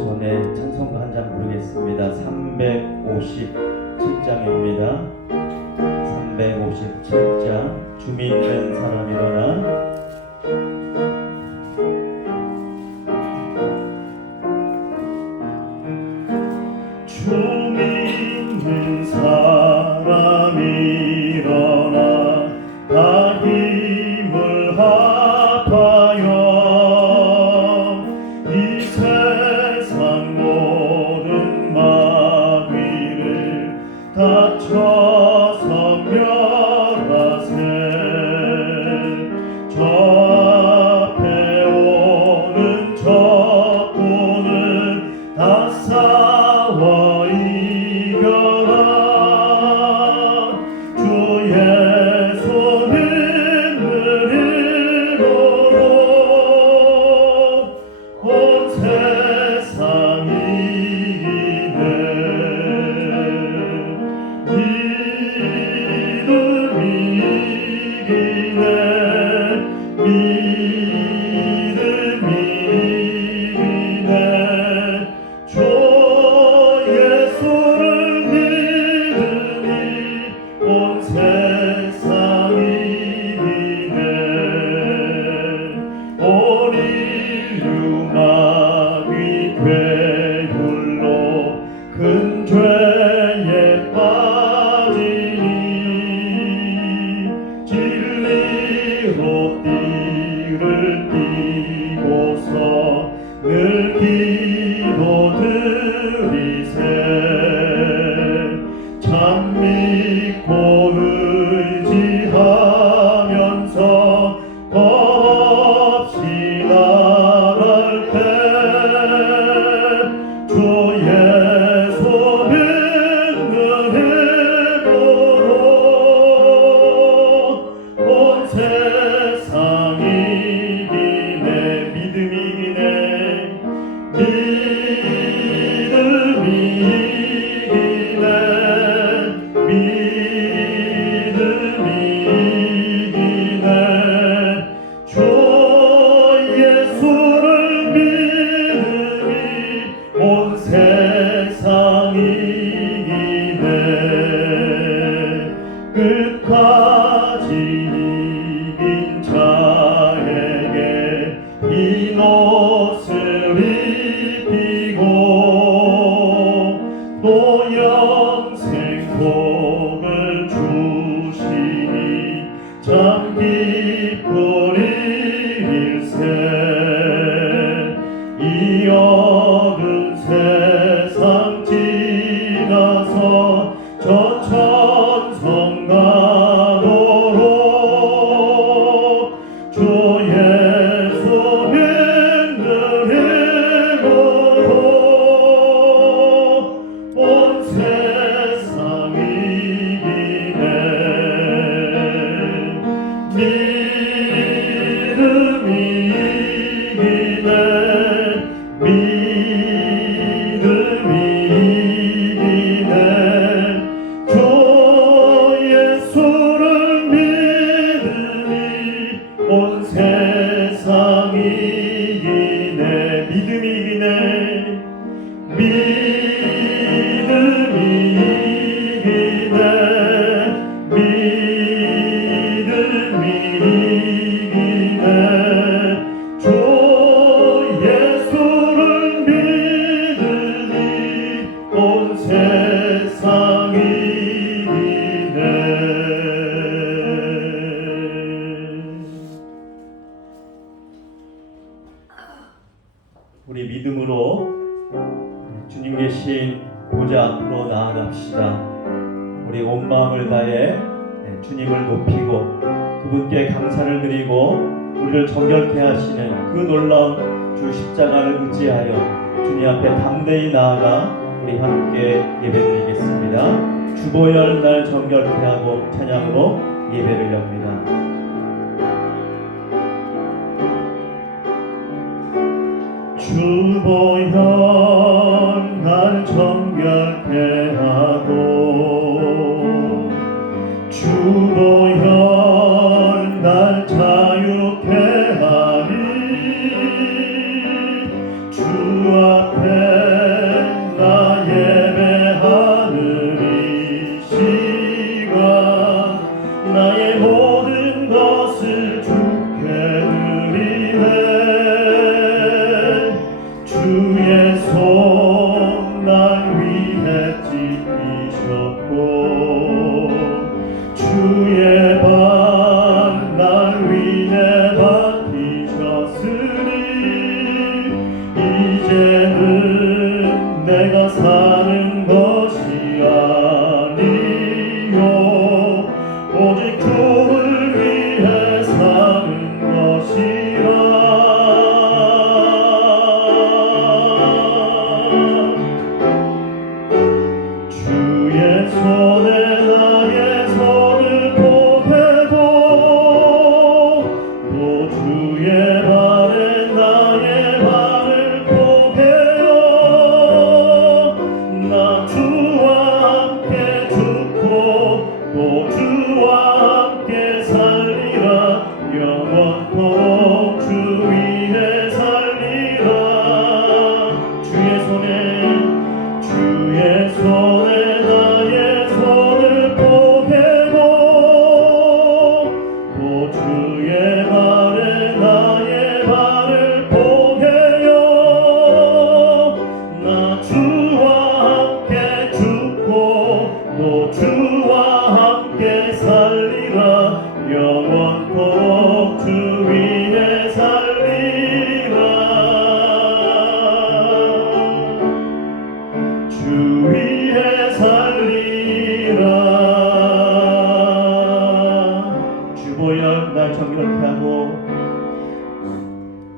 전에 찬송가 한 장 부르겠습니다. 357장입니다. 357장 주 믿는 사람 일어나. 주 믿는 사람 일어나 다 힘을 합하여 이 세상 모든 마귀를 다쳐서 멸하세. 저 앞에 오는 적군을 다 싸워 이겨라. 주의 손은 느리로로 온 세상이 이기네. 믿음이 이기네. 믿음이 이기네. 주의 손을 믿으니 온 세상이 이기네. 온 인류 마귀 괴율로 큰 죄에 빠지니 진리로 띠를 띠고서 늘 기도드리세. 참 믿고 의지하면서 겁없이 나갈 때 주의 손은 느리도록 온 세상이 이기네. 믿음이 이기네. 믿음이 이기네. 믿음이 이기네. 주의 손을 믿으니 온 세상이 이기네. 끝까지 이긴 자에게 흰 옷을 입히고 또 영생 복을 주시니 참 기쁜 일일세. 이 어두운 세상 지나서 저 천성 가도록 주의 손은 느리도록 온 세상이 이기네. 믿음이 이기네. 믿음이 이기네. 주의 손을 믿으니 온 세상이 이기네. 믿음이 이기네. 믿음이 이기네. 믿음이 이기네. 주의 손을 믿으니 온 세상이 이기네. 우리 믿음으로 주님 계신 보좌 앞으로 나아갑시다. 우리 온 마음을 다해 주님을 높이고 그분께 감사를 드리고 우리를 정결케 하시는 그 놀라운 주 십자가를 의지하여 주님 앞에 담대히 나아가 우리 함께 예배드리겠습니다. 주보혈 날 정결케 하고 찬양으로 예배를 엽니다. 주보혈 날 정결케 하고 주보혈 날 자유케 하니 주 앞에 손에 나의 손을 포개고 또 주의 발에 나의 발을 포개요. 나 주와 함께 죽고 또 주와 함께 살리라. 영원토록 주 위에 살리라. 주 위에 살리라. 주보혈 날 정결케 하고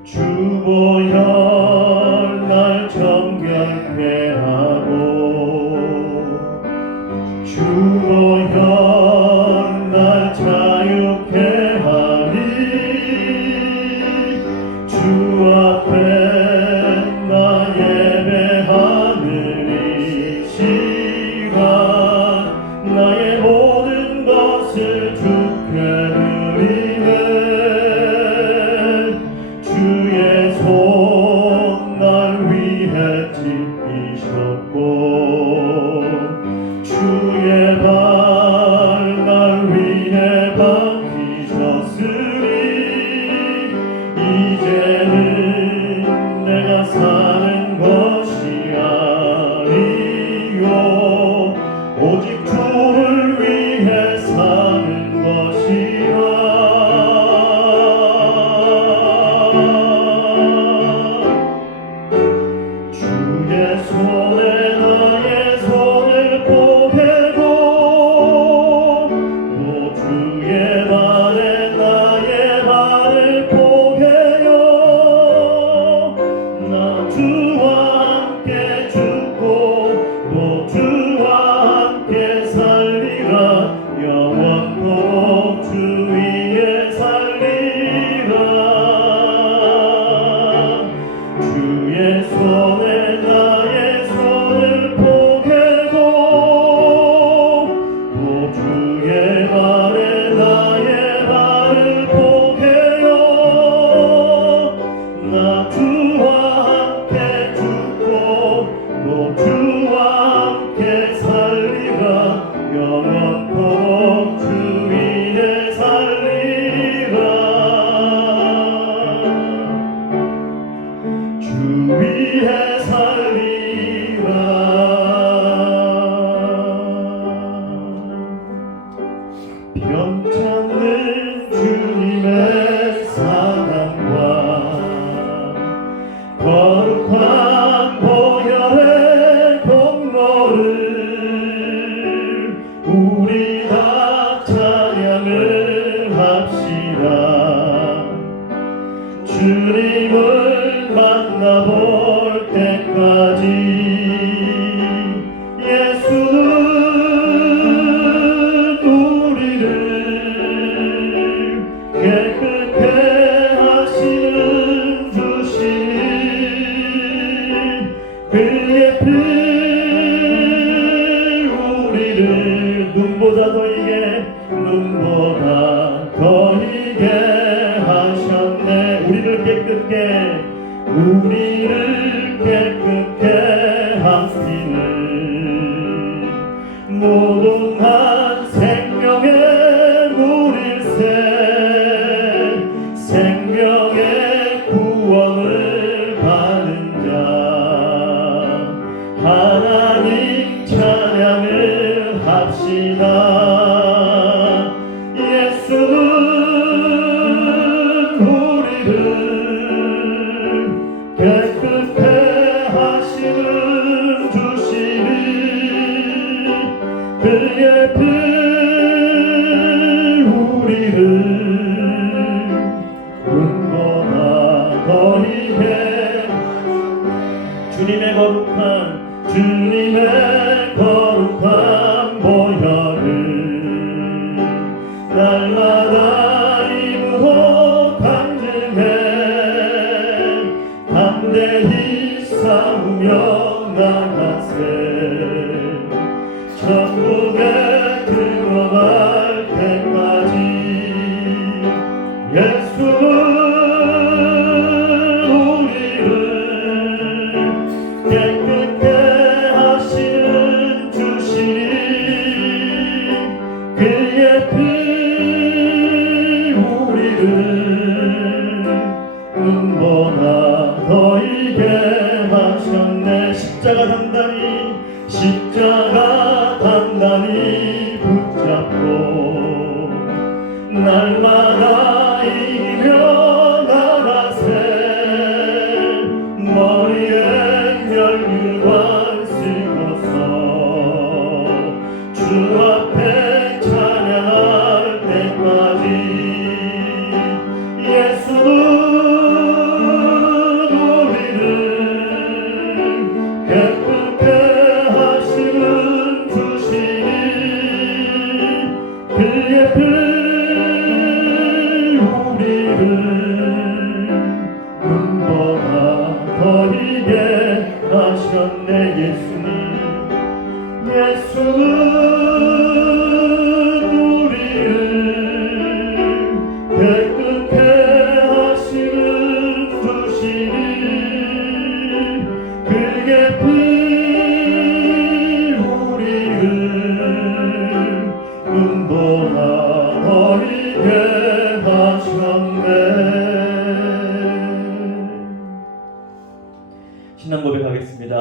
주보혈 날 정결케 하고 주보혈 날 자유케 하니 주 앞에 나 예배하는 이 시간 나의 모든 것을 주께 드리네. 주의 손 날 위해 찢기셨고 주의 발 날 위해 박히셨으니 이제는 내가 사는 것이 아니요 오직 주를 위해 사는 것이라. 주의 손에 나의 손을 포개고 또 주의 발에 나의 발을 포개요. 나 주와 함께 죽고 또 주와 함께 살리라. 영원토록 주 위에 살리라. 주의 손에 나의 손을 포개고 또 주의 발에 나의 발을 포개요. 나 주와 함께 죽고 또 주와 함께 살리라. 영원토록 주 위에 살리라. 주 위에 살리라. 변찮는 주님의 사랑과 거룩한 보혈의 공로를 우리 다 찬양을 합시다. 주님을 만나볼 때까지 예수는 우리를 깨끗해 하시는 주시니 그의 피 우리를 눈보다 더 이게 하셨네. 우리를 깨끗게 하시는 무궁한 생명의 물일새 생명의 구원을 받은 자 하나님 찬양을 합시다. 예수는 깨끗해 하시는 주시니 그의 피 우리를 눈보다 더 이게 주님의 거룩한 보혈을 날마다 입으로 간증해 담대히 싸우며 나가세. 천국에 들어갈 때까지 예수는 우리를 깨끗 십자가 단단히 붙잡고 날마다 이기며 나가세 머리에 멸류관 쓰고서 주 앞에 찬양할 때까지 예수는 우리를 기쁘게 하시는 주시니 그의 피 우리를 눈보다 더이게 하셨네. 예수는 우리를 깨끗게 하시는 주시니 그의 피 우리를 눈보다 더이게 하셨네. 신앙 고백하겠습니다.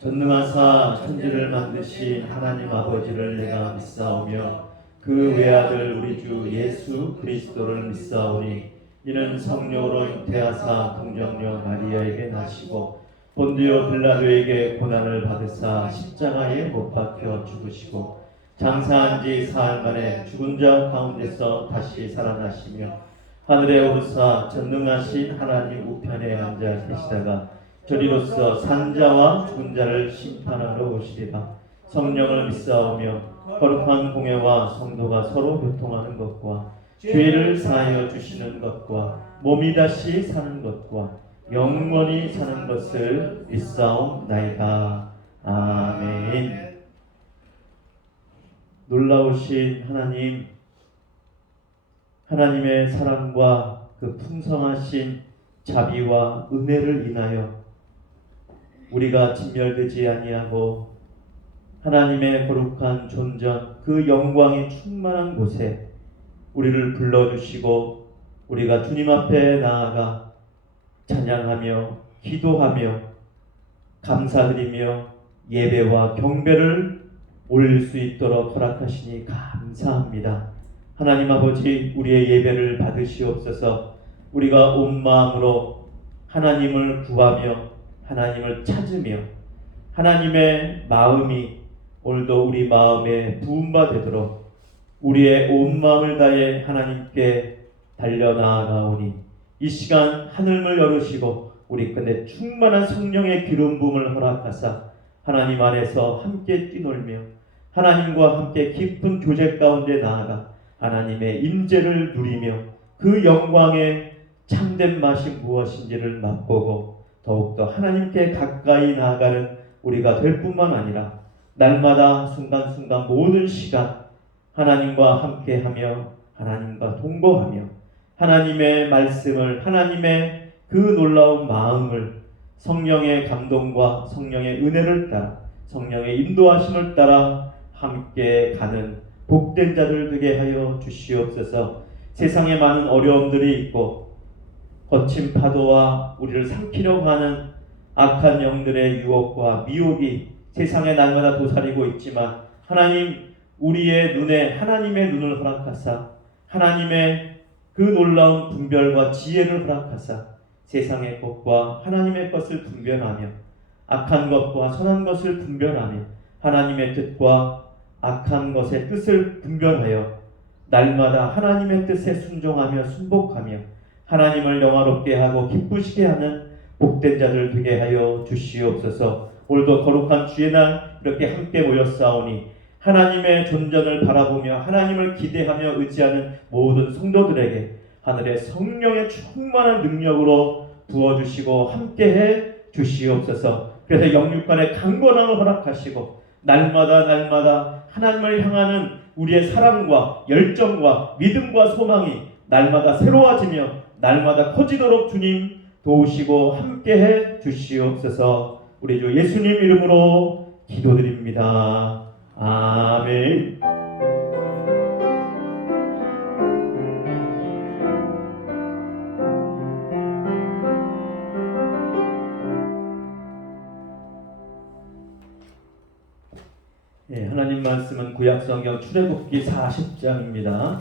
전능하사 천지를 만드신 하나님 아버지를 내가 믿사오며 그 외아들 우리 주 예수 그리스도를 믿사오니 이는 성령으로 잉태하사 동정녀 마리아에게 나시고 본디오 빌라도에게 고난을 받으사 십자가에 못 박혀 죽으시고 장사한 지 사흘 만에 죽은 자 가운데서 다시 살아나시며 하늘에 오르사 전능하신 하나님 우편에 앉아 계시다가 저리로서 산자와 죽은 자를 심판하러 오시리라. 성령을 믿사오며 거룩한 공회와 성도가 서로 교통하는 것과 죄를 사하여 주시는 것과 몸이 다시 사는 것과 영원히 사는 것을 믿사옵나이다. 아멘. 놀라우신 하나님, 하나님의 사랑과 그 풍성하신 자비와 은혜를 인하여 우리가 진멸되지 아니하고 하나님의 거룩한 존전 그 영광이 충만한 곳에 우리를 불러주시고 우리가 주님 앞에 나아가 찬양하며 기도하며 감사드리며 예배와 경배를 올릴 수 있도록 허락하시니 감사합니다. 하나님 아버지, 우리의 예배를 받으시옵소서. 우리가 온 마음으로 하나님을 구하며 하나님을 찾으며 하나님의 마음이 오늘도 우리 마음에 부음바 되도록 우리의 온 마음을 다해 하나님께 달려나아가오니 이 시간 하늘문을 열으시고 우리 끝에 충만한 성령의 기름 부음을 허락하사 하나님 안에서 함께 뛰놀며 하나님과 함께 깊은 교제 가운데 나아가 하나님의 임재를 누리며 그 영광의 참된 맛이 무엇인지를 맛보고 더욱더 하나님께 가까이 나아가는 우리가 될 뿐만 아니라 날마다 순간순간 모든 시간 하나님과 함께하며 하나님과 동거하며 하나님의 말씀을 하나님의 그 놀라운 마음을 성령의 감동과 성령의 은혜를 따라 성령의 인도하심을 따라 함께 가는 복된 자들 되게 하여 주시옵소서. 세상에 많은 어려움들이 있고 거친 파도와 우리를 삼키려고 하는 악한 영들의 유혹과 미혹이 세상에 날마다 도사리고 있지만 하나님 우리의 눈에 하나님의 눈을 허락하사 하나님의 그 놀라운 분별과 지혜를 허락하사 세상의 것과 하나님의 것을 분별하며 악한 것과 선한 것을 분별하며 하나님의 뜻과 악한 것의 뜻을 분별하여 날마다 하나님의 뜻에 순종하며 순복하며 하나님을 영화롭게 하고 기쁘시게 하는 복된 자들 되게 하여 주시옵소서. 오늘도 거룩한 주의 날 이렇게 함께 모였사오니 하나님의 존전을 바라보며 하나님을 기대하며 의지하는 모든 성도들에게 하늘의 성령의 충만한 능력으로 부어주시고 함께해 주시옵소서. 그래서 영육간의 강건함을 허락하시고 날마다 하나님을 향하는 우리의 사랑과 열정과 믿음과 소망이 날마다 새로워지며 날마다 커지도록 주님 도우시고 함께해 주시옵소서. 우리 주 예수님 이름으로 기도드립니다. 아멘. 예, 하나님 말씀은 구약성경 출애굽기 40장입니다.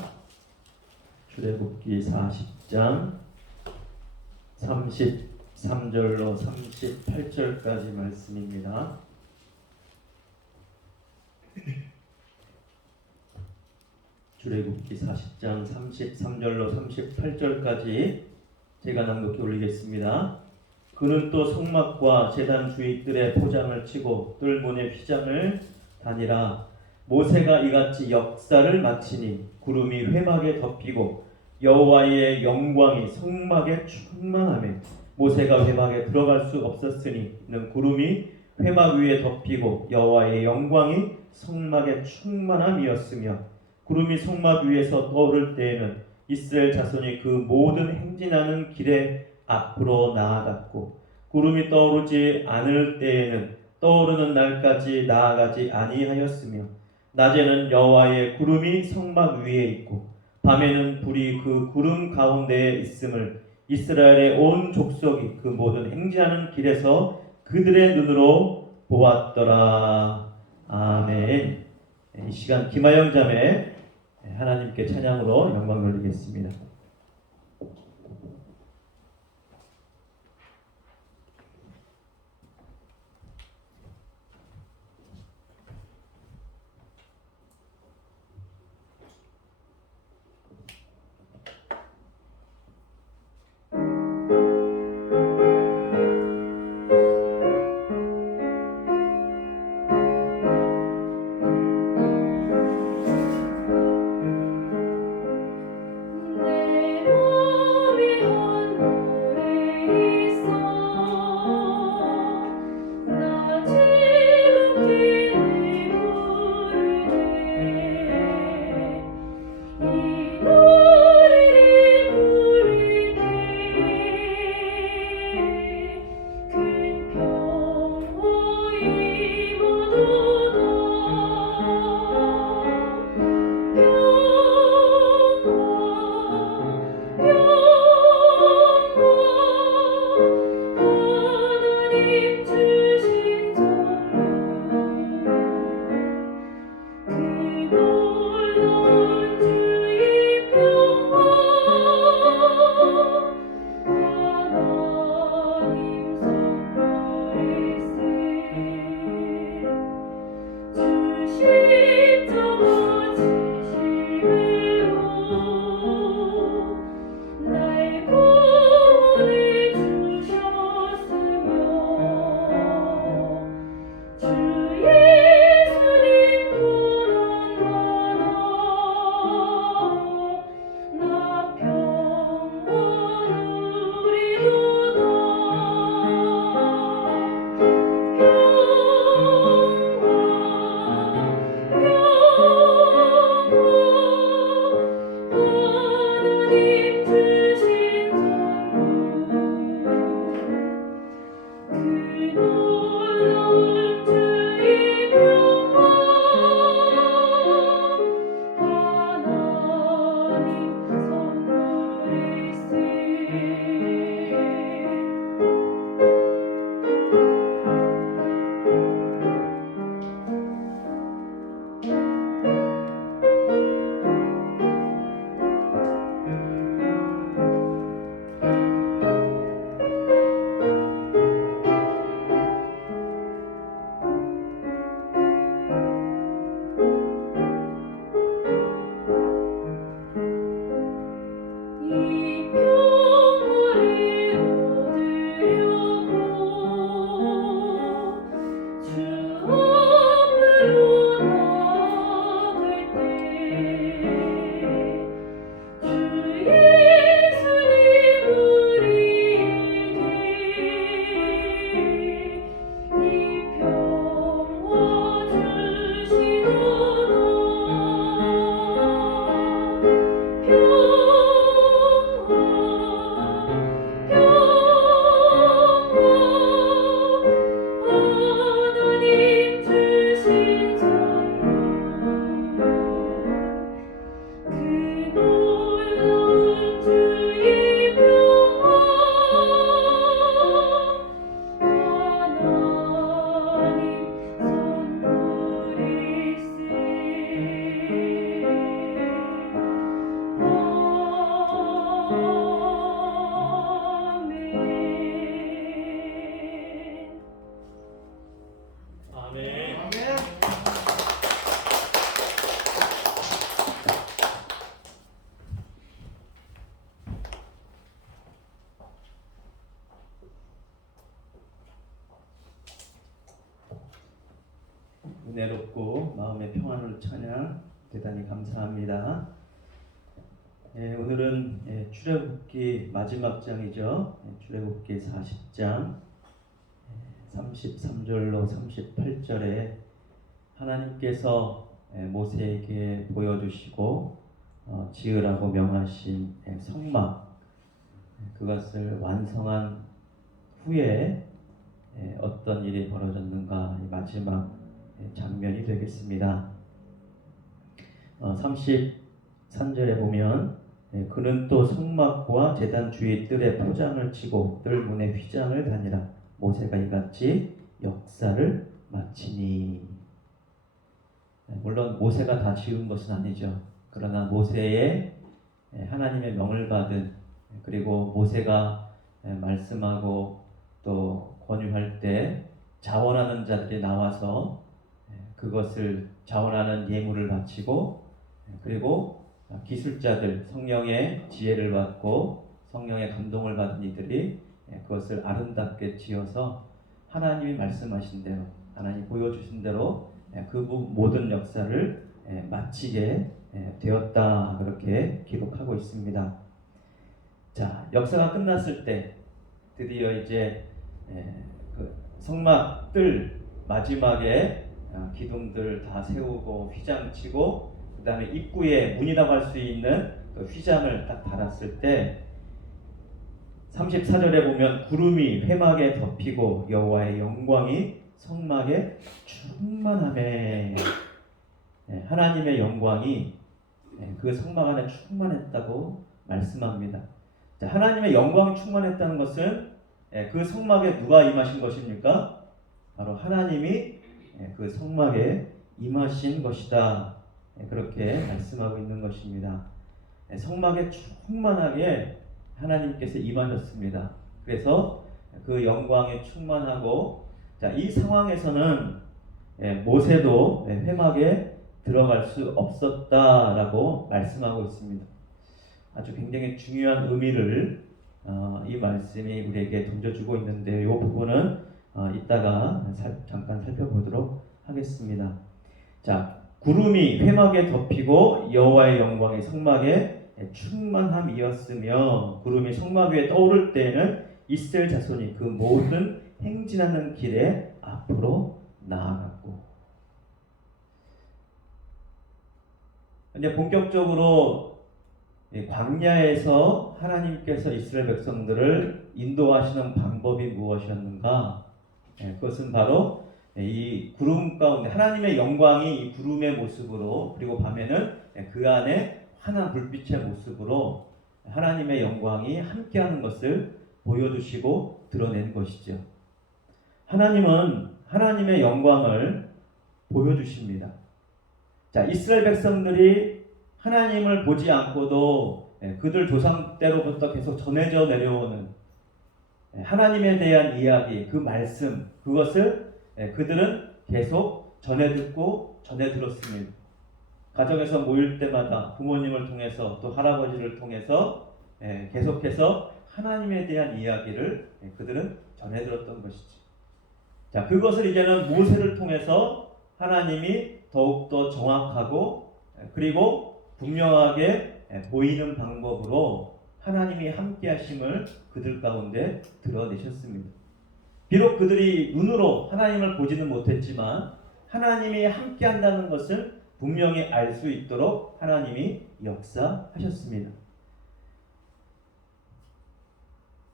출애굽기 40장 33절로 38절까지 말씀입니다. 출애굽기 40장 33절로 38절까지 제가 낭독해 올리겠습니다. 그는 또 성막과 제단 주위 뜰에 포장을 치고 뜰 문에 휘장을 다니라. 모세가 이같이 역사를 마치니 구름이 회막에 덮이고 여호와의 영광이 성막에 충만하며 모세가 회막에 들어갈 수 없었으니 이는 구름이 회막 위에 덮이고 여호와의 영광이 성막에 충만함이었으며 구름이 성막 위에서 떠오를 때에는 이스라엘 자손이 그 모든 행진하는 길에 앞으로 나아갔고 구름이 떠오르지 않을 때에는 떠오르는 날까지 나아가지 아니하였으며 낮에는 여호와의 구름이 성막 위에 있고 밤에는 불이 그 구름 가운데에 있음을 이스라엘의 온 족속이 그 모든 행진하는 길에서 그들의 눈으로 보았더라. 아멘. 이 시간 김하영 자매 하나님께 찬양으로 영광 돌리겠습니다. 내 아멘. 은혜롭고 마음의 평안을 찬양 대단히 감사합니다. 오늘은 출애굽기 마지막 장이죠. 출애굽기 40장 33절로 38절에 하나님께서 모세에게 보여주시고 지으라고 명하신 성막, 그것을 완성한 후에 어떤 일이 벌어졌는가, 이 마지막 장면이 되겠습니다. 33절에 보면 그는 또 성막과 제단 주위 뜰에 포장을 치고 뜰 문에 휘장을 다니라. 모세가 이같이 역사를 마치니. 물론 모세가 다 지은 것은 아니죠. 그러나 모세의 하나님의 명을 받은, 그리고 모세가 말씀하고 또 권유할 때 자원하는 자들이 나와서 그것을 자원하는 예물을 바치고, 그리고 기술자들, 성령의 지혜를 받고 성령의 감동을 받은 이들이 그것을 아름답게 지어서 하나님이 말씀하신 대로, 하나님이 보여주신 대로 그 모든 역사를 마치게 되었다, 그렇게 기록하고 있습니다. 자, 역사가 끝났을 때 드디어 이제 그 성막 뜰 마지막에 기둥들 다 세우고 휘장치고, 그 다음에 입구에 문이라고 할 수 있는 그 휘장을 딱 달았을 때 34절에 보면 구름이 회막에 덮이고 여호와의 영광이 성막에 충만하매, 하나님의 영광이 그 성막 안에 충만했다고 말씀합니다. 자, 하나님의 영광이 충만했다는 것은 그 성막에 누가 임하신 것입니까? 바로 하나님이 그 성막에 임하신 것이다, 그렇게 말씀하고 있는 것입니다. 성막에 충만하게 하나님께서 임하셨습니다. 그래서 그 영광에 충만하고, 자, 이 상황에서는 모세도 회막에 들어갈 수 없었다라고 말씀하고 있습니다. 아주 굉장히 중요한 의미를 이 말씀이 우리에게 던져주고 있는데, 이 부분은 이따가 잠깐 살펴보도록 하겠습니다. 자, 구름이 회막에 덮이고 여호와의 영광이 성막에 충만함이었으며, 구름이 성막 위에 떠오를 때에는 이스라엘 자손이 그 모든 행진하는 길에 앞으로 나아갔고. 이제 본격적으로 광야에서 하나님께서 이스라엘 백성들을 인도하시는 방법이 무엇이었는가? 그것은 바로 이 구름 가운데 하나님의 영광이 이 구름의 모습으로, 그리고 밤에는 그 안에 환한 불빛의 모습으로 하나님의 영광이 함께하는 것을 보여주시고 드러낸 것이죠. 하나님은 하나님의 영광을 보여주십니다. 자, 이스라엘 백성들이 하나님을 보지 않고도 그들 조상 때로부터 계속 전해져 내려오는 하나님에 대한 이야기, 그 말씀, 그것을 그들은 계속 전해 듣고 전해 들었습니다. 가정에서 모일 때마다 부모님을 통해서 또 할아버지를 통해서 계속해서 하나님에 대한 이야기를 그들은 전해 들었던 것이죠. 자, 그것을 이제는 모세를 통해서 하나님이 더욱더 정확하고 그리고 분명하게 보이는 방법으로 하나님이 함께 하심을 그들 가운데 드러내셨습니다. 비록 그들이 눈으로 하나님을 보지는 못했지만 하나님이 함께 한다는 것을 분명히 알 수 있도록 하나님이 역사하셨습니다.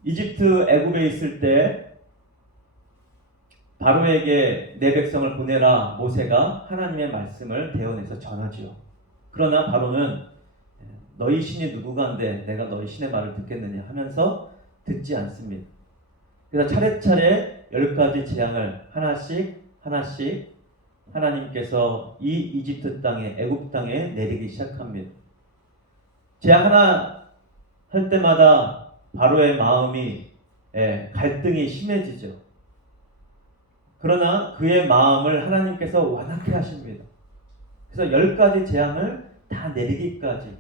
이집트 애굽에 있을 때 바로에게 내 백성을 보내라, 모세가 하나님의 말씀을 대언해서 전하지요. 그러나 바로는 너희 신이 누구간데 내가 너희 신의 말을 듣겠느냐 하면서 듣지 않습니다. 그래서 차례차례 10가지 재앙을 하나씩 하나님께서 이 이집트 땅에, 애굽 땅에 내리기 시작합니다. 재앙 하나 할 때마다 바로의 마음이 갈등이 심해지죠. 그러나 그의 마음을 하나님께서 완악해 하십니다. 그래서 10가지 재앙을 다 내리기까지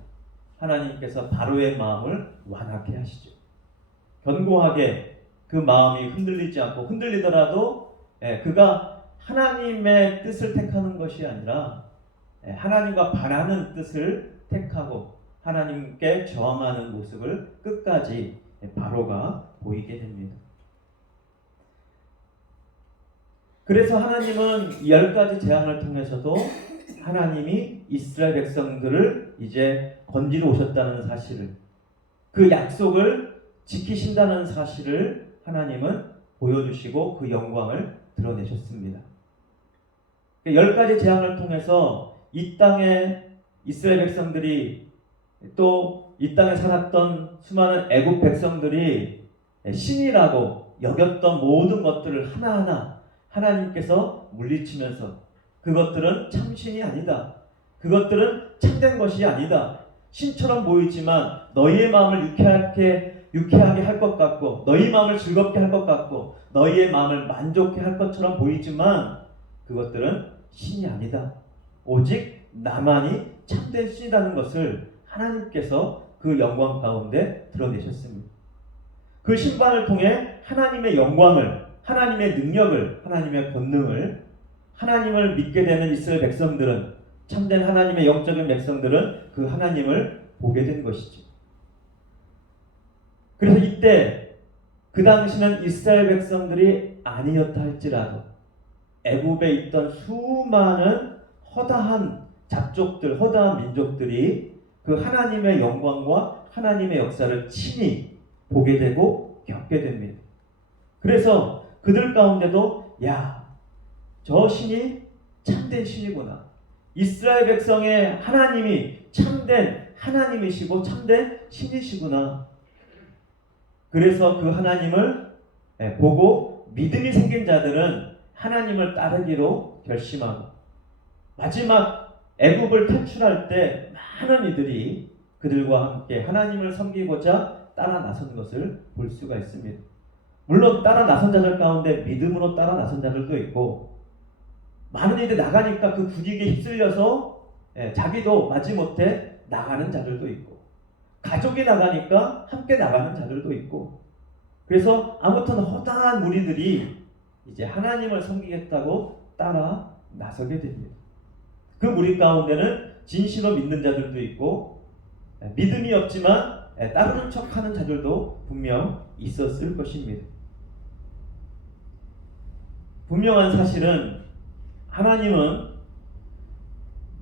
하나님께서 바로의 마음을 완악해 하시죠. 견고하게 그 마음이 흔들리지 않고, 흔들리더라도 그가 하나님의 뜻을 택하는 것이 아니라 하나님과 반하는 뜻을 택하고 하나님께 저항하는 모습을 끝까지 바로가 보이게 됩니다. 그래서 하나님은 10가지 재앙을 통해서도 하나님이 이스라엘 백성들을 이제 건지러 오셨다는 사실을, 그 약속을 지키신다는 사실을 하나님은 보여주시고 그 영광을 드러내셨습니다. 10가지 재앙을 통해서 이 땅에 이스라엘 백성들이, 또 이 땅에 살았던 수많은 애국 백성들이 신이라고 여겼던 모든 것들을 하나하나 하나님께서 물리치면서, 그것들은 참신이 아니다, 그것들은 참된 것이 아니다, 신처럼 보이지만 너희의 마음을 유쾌하게 할 것 같고, 너희 마음을 즐겁게 할 것 같고, 너희의 마음을 만족해 할 것처럼 보이지만 그것들은 신이 아니다, 오직 나만이 참된 신이라는 것을 하나님께서 그 영광 가운데 드러내셨습니다. 그 심판을 통해 하나님의 영광을, 하나님의 능력을, 하나님의 권능을, 하나님을 믿게 되는 이스라엘 백성들은, 참된 하나님의 영적인 백성들은 그 하나님을 보게 된 것이죠. 그래서 이때 그 당시는 이스라엘 백성들이 아니었다 할지라도 애굽에 있던 수많은 허다한 잡족들, 허다한 민족들이 그 하나님의 영광과 하나님의 역사를 친히 보게 되고 겪게 됩니다. 그래서 그들 가운데도 저 신이 참된 신이구나, 이스라엘 백성의 하나님이 참된 하나님이시고 참된 신이시구나, 그래서 그 하나님을 보고 믿음이 생긴 자들은 하나님을 따르기로 결심하고, 마지막 애굽을 탈출할 때 많은 이들이 그들과 함께 하나님을 섬기고자 따라 나선 것을 볼 수가 있습니다. 물론 따라 나선 자들 가운데 믿음으로 따라 나선 자들도 있고, 많은 이들이 나가니까 그 분위기에 휩쓸려서 자기도 마지못해 나가는 자들도 있고, 가족이 나가니까 함께 나가는 자들도 있고, 그래서 아무튼 허다한 무리들이 이제 하나님을 섬기겠다고 따라 나서게 됩니다. 그 무리 가운데는 진실로 믿는 자들도 있고, 믿음이 없지만 따르는 척하는 자들도 분명 있었을 것입니다. 분명한 사실은 하나님은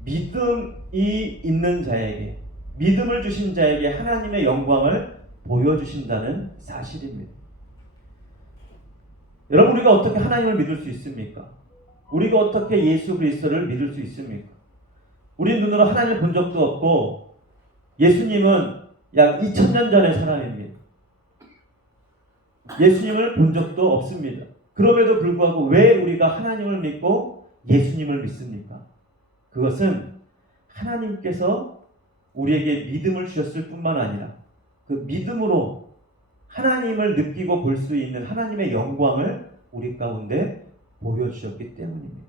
믿음이 있는 자에게, 믿음을 주신 자에게 하나님의 영광을 보여주신다는 사실입니다. 여러분, 우리가 어떻게 하나님을 믿을 수 있습니까? 우리가 어떻게 예수 그리스도를 믿을 수 있습니까? 우리 눈으로 하나님을 본 적도 없고, 예수님은 약 2000년 전의 사람입니다. 예수님을 본 적도 없습니다. 그럼에도 불구하고 왜 우리가 하나님을 믿고 예수님을 믿습니까? 그것은 하나님께서 우리에게 믿음을 주셨을 뿐만 아니라 그 믿음으로 하나님을 느끼고 볼 수 있는 하나님의 영광을 우리 가운데 보여주셨기 때문입니다.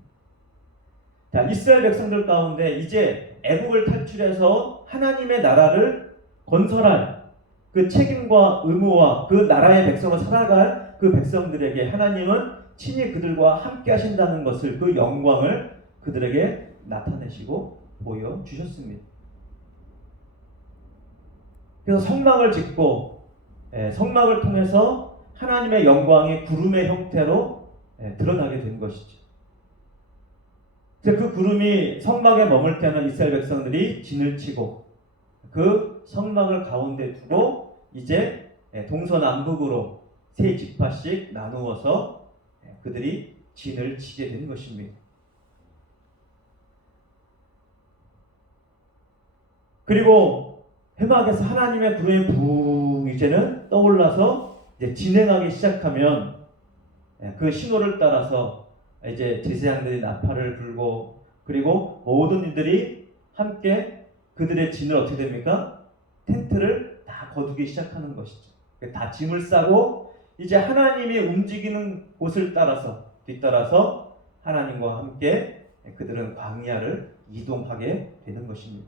자, 이스라엘 백성들 가운데 이제 애굽을 탈출해서 하나님의 나라를 건설할 그 책임과 의무와 그 나라의 백성을 살아갈 그 백성들에게 하나님은 친히 그들과 함께 하신다는 것을, 그 영광을 그들에게 나타내시고 보여주셨습니다. 그래서 성막을 짓고 성막을 통해서 하나님의 영광이 구름의 형태로 드러나게 된 것이죠. 그 구름이 성막에 머물 때는 이스라엘 백성들이 진을 치고, 그 성막을 가운데 두고 이제 동서남북으로 세 지파씩 나누어서 그들이 진을 치게 된 것입니다. 그리고 회막에서 하나님의 구름이 붕 이제는 떠올라서 이제 진행하기 시작하면 그 신호를 따라서 이제 제사장들이 나팔을 불고, 그리고 모든 이들이 함께 그들의 진을 어떻게 됩니까? 텐트를 다 거두기 시작하는 것이죠. 다 짐을 싸고 이제 하나님이 움직이는 곳을 따라서, 뒤따라서 하나님과 함께 그들은 광야를 이동하게 되는 것입니다.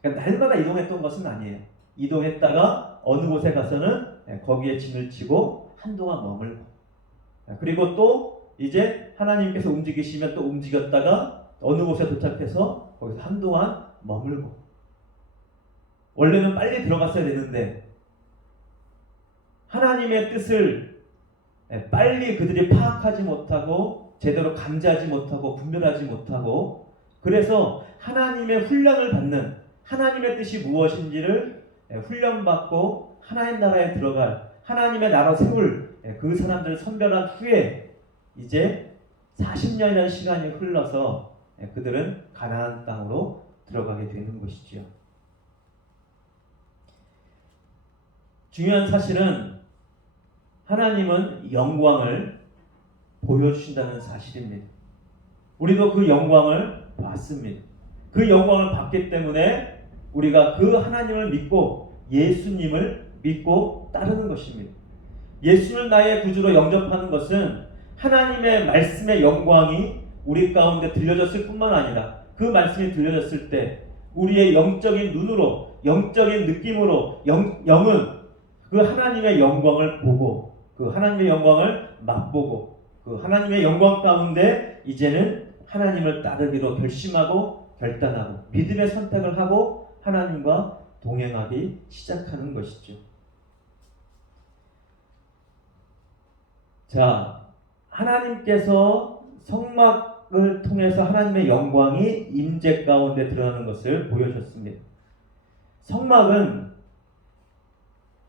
그러니까 날마다 이동했던 것은 아니에요. 이동했다가 어느 곳에 가서는 거기에 진을 치고 한동안 머물고, 그리고 또 이제 하나님께서 움직이시면 또 움직였다가 어느 곳에 도착해서 거기서 한동안 머물고. 원래는 빨리 들어갔어야 되는데 하나님의 뜻을 빨리 그들이 파악하지 못하고 제대로 감지하지 못하고 분별하지 못하고, 그래서 하나님의 훈련을 받는, 하나님의 뜻이 무엇인지를 훈련받고 하나님 나라에 들어갈, 하나님의 나라 세울 그 사람들을 선별한 후에 이제 40년이라는 시간이 흘러서 그들은 가나안 땅으로 들어가게 되는 것이지요. 중요한 사실은 하나님은 영광을 보여주신다는 사실입니다. 우리도 그 영광을 봤습니다. 그 영광을 봤기 때문에 우리가 그 하나님을 믿고 예수님을 믿고 따르는 것입니다. 예수를 나의 구주로 영접하는 것은 하나님의 말씀의 영광이 우리 가운데 들려졌을 뿐만 아니라 그 말씀이 들려졌을 때 우리의 영적인 눈으로, 영적인 느낌으로 영은 그 하나님의 영광을 보고 그 하나님의 영광을 맛보고 그 하나님의 영광 가운데 이제는 하나님을 따르기로 결심하고 결단하고 믿음의 선택을 하고 하나님과 동행하기 시작하는 것이죠. 자, 하나님께서 성막을 통해서 하나님의 영광이 임재 가운데 드러나는 것을 보여주셨습니다. 성막은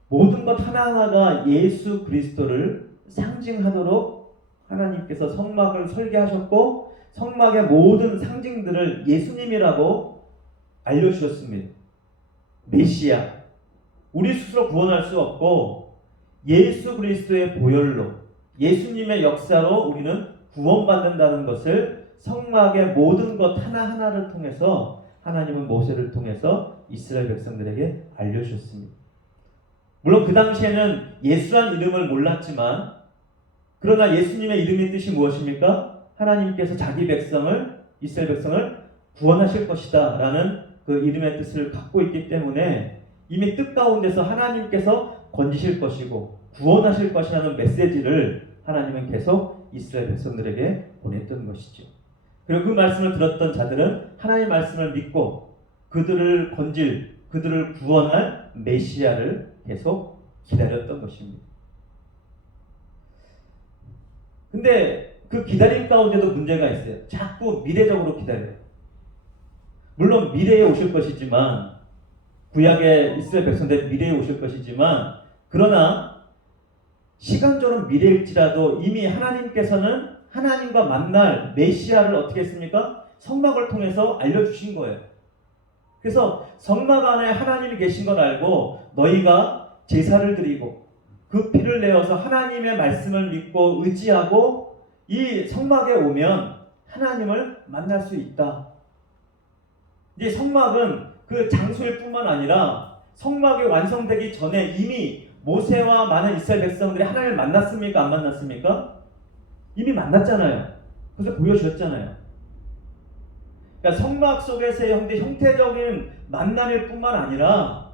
모든 것 하나하나가 예수 그리스도를 상징하도록 하나님께서 성막을 설계하셨고 성막의 모든 상징들을 예수님이라고 알려주셨습니다. 메시아, 우리 스스로 구원할 수 없고 예수 그리스도의 보혈로, 예수님의 역사로 우리는 구원받는다는 것을 성막의 모든 것 하나하나를 통해서 하나님은 모세를 통해서 이스라엘 백성들에게 알려주셨습니다. 물론 그 당시에는 예수란 이름을 몰랐지만, 그러나 예수님의 이름의 뜻이 무엇입니까? 하나님께서 자기 백성을, 이스라엘 백성을 구원하실 것이다 라는 그 이름의 뜻을 갖고 있기 때문에 이미 뜻 가운데서 하나님께서 건지실 것이고 구원하실 것이라는 메시지를 하나님은 계속 이스라엘 백성들에게 보냈던 것이죠. 그리고 그 말씀을 들었던 자들은 하나님의 말씀을 믿고 그들을 건질, 그들을 구원할 메시아를 계속 기다렸던 것입니다. 근데 그 기다림 가운데도 문제가 있어요. 자꾸 미래적으로 기다려요. 물론 미래에 오실 것이지만, 구약의 이스라엘 백성들 미래에 오실 것이지만, 그러나 시간적으로 미래일지라도 이미 하나님께서는 하나님과 만날 메시아를 어떻게 했습니까? 성막을 통해서 알려주신 거예요. 그래서 성막 안에 하나님이 계신 걸 알고 너희가 제사를 드리고 그 피를 내어서 하나님의 말씀을 믿고 의지하고 이 성막에 오면 하나님을 만날 수 있다. 이 성막은 그 장소일 뿐만 아니라 성막이 완성되기 전에 이미 모세와 많은 이스라엘 백성들이 하나님을 만났습니까? 안 만났습니까? 이미 만났잖아요. 그래서 보여주셨잖아요. 그러니까 성막 속에서의 형태적인 만남일 뿐만 아니라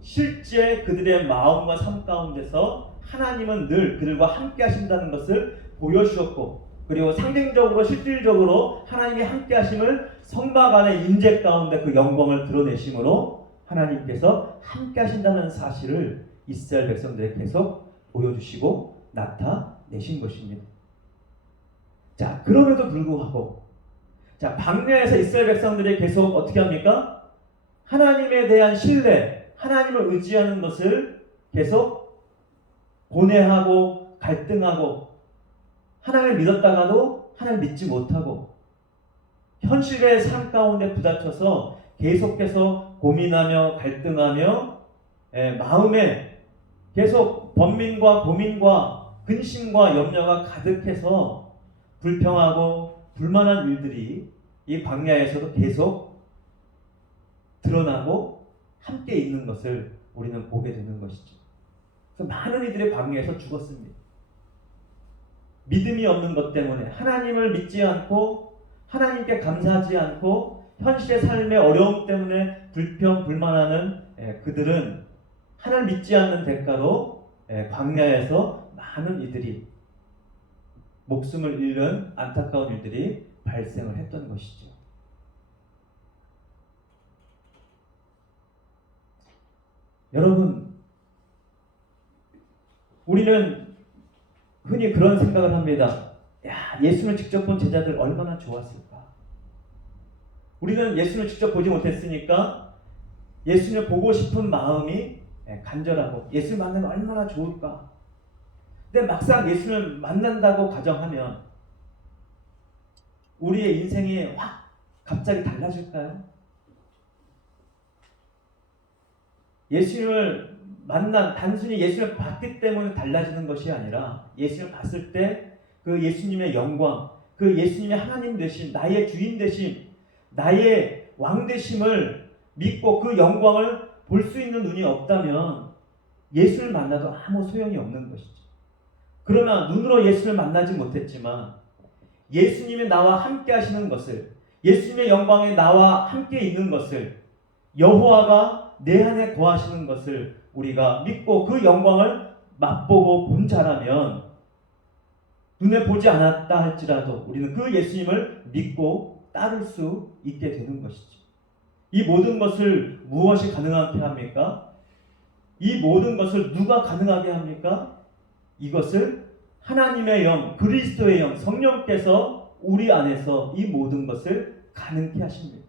실제 그들의 마음과 삶 가운데서 하나님은 늘 그들과 함께 하신다는 것을 보여주셨고, 그리고 상징적으로 실질적으로 하나님이 함께 하심을 성막 안의 임재 가운데 그 영광을 드러내심으로 하나님께서 함께 하신다는 사실을 이스라엘 백성들에게 계속 보여주시고 나타내신 것입니다. 자, 그럼에도 불구하고 자, 광야에서 이스라엘 백성들이 계속 어떻게 합니까? 하나님에 대한 신뢰, 하나님을 의지하는 것을 계속 고뇌하고 갈등하고, 하나님을 믿었다가도 하나님을 믿지 못하고 현실의 삶 가운데 부딪혀서 계속해서 고민하며 갈등하며 마음에 계속 번민과 고민과 근심과 염려가 가득해서 불평하고 불만한 일들이 이 광야에서도 계속 드러나고 함께 있는 것을 우리는 보게 되는 것이죠. 그래서 많은 이들이 광야에서 죽었습니다. 믿음이 없는 것 때문에 하나님을 믿지 않고 하나님께 감사하지 않고 현실의 삶의 어려움 때문에 불평 불만하는 그들은 하나님 믿지 않는 대가로 광야에서 많은 이들이 목숨을 잃는 안타까운 일들이 발생을 했던 것이죠. 여러분, 우리는 흔히 그런 생각을 합니다. 야, 예수를 직접 본 제자들 얼마나 좋았을까? 우리는 예수를 직접 보지 못했으니까 예수를 보고 싶은 마음이 간절하고 예수를 만나면 얼마나 좋을까? 근데 막상 예수를 만난다고 가정하면 우리의 인생이 확 갑자기 달라질까요? 예수님을 단순히 예수님을 봤기 때문에 달라지는 것이 아니라 예수님을 봤을 때 그 예수님의 영광, 그 예수님의 하나님 되심, 나의 주인 되심, 나의 왕 되심을 믿고 그 영광을 볼 수 있는 눈이 없다면 예수를 만나도 아무 소용이 없는 것이죠. 그러나 눈으로 예수를 만나지 못했지만 예수님이 나와 함께 하시는 것을, 예수님의 영광에 나와 함께 있는 것을, 여호와가 내 안에 거하시는 것을 우리가 믿고 그 영광을 맛보고 본 자라면 눈에 보지 않았다 할지라도 우리는 그 예수님을 믿고 따를 수 있게 되는 것이죠. 이 모든 것을 무엇이 가능하게 합니까? 이 모든 것을 누가 가능하게 합니까? 이것을 하나님의 영, 그리스도의 영, 성령께서 우리 안에서 이 모든 것을 가능케 하십니다.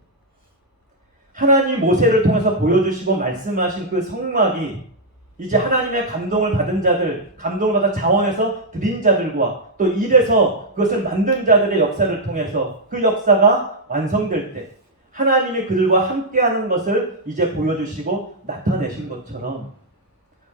하나님 모세를 통해서 보여주시고 말씀하신 그 성막이 이제 하나님의 감동을 받은 자들, 감동을 받아 자원해서 드린 자들과 또 일에서 그것을 만든 자들의 역사를 통해서 그 역사가 완성될 때 하나님이 그들과 함께하는 것을 이제 보여주시고 나타내신 것처럼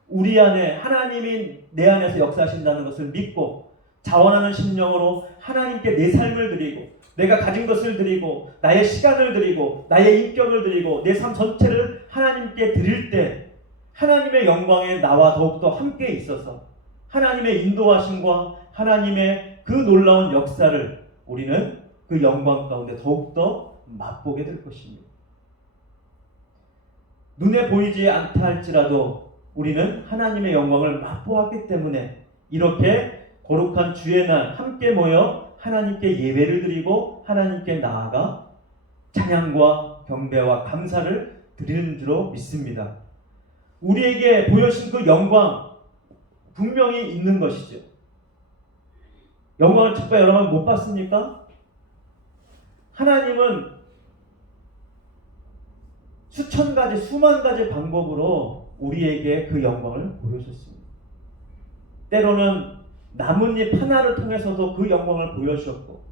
우리 안에 하나님이 내 안에서 역사하신다는 것을 믿고 자원하는 심령으로 하나님께 내 삶을 드리고 내가 가진 것을 드리고 나의 시간을 드리고 나의 인격을 드리고 내 삶 전체를 하나님께 드릴 때 하나님의 영광에 나와 더욱더 함께 있어서 하나님의 인도하심과 하나님의 그 놀라운 역사를 우리는 그 영광 가운데 더욱더 맛보게 될 것입니다. 눈에 보이지 않다 할지라도 우리는 하나님의 영광을 맛보았기 때문에 이렇게 거룩한 주의 날 함께 모여 하나님께 예배를 드리고 하나님께 나아가 찬양과 경배와 감사를 드리는 줄로 믿습니다. 우리에게 보여주신 그 영광 분명히 있는 것이죠. 영광을 특별히 여러분 못 봤습니까? 하나님은 수천 가지, 수만 가지 방법으로 우리에게 그 영광을 보여주셨습니다. 때로는 나뭇잎 하나를 통해서도 그 영광을 보여주셨고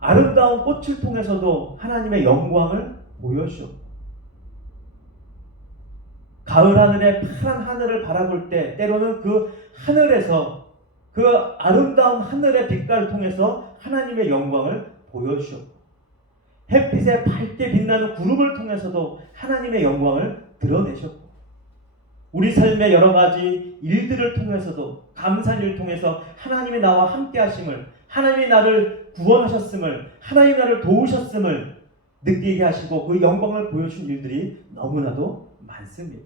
아름다운 꽃을 통해서도 하나님의 영광을 보여주셨고 가을 하늘에 파란 하늘을 바라볼 때 때로는 그 하늘에서 그 아름다운 하늘의 빛깔을 통해서 하나님의 영광을 보여주셨고 햇빛에 밝게 빛나는 구름을 통해서도 하나님의 영광을 드러내셨고 우리 삶의 여러 가지 일들을 통해서도 감사한 일을 통해서 하나님이 나와 함께 하심을 하나님이 나를 구원하셨음을 하나님이 나를 도우셨음을 느끼게 하시고 그 영광을 보여준 일들이 너무나도 많습니다.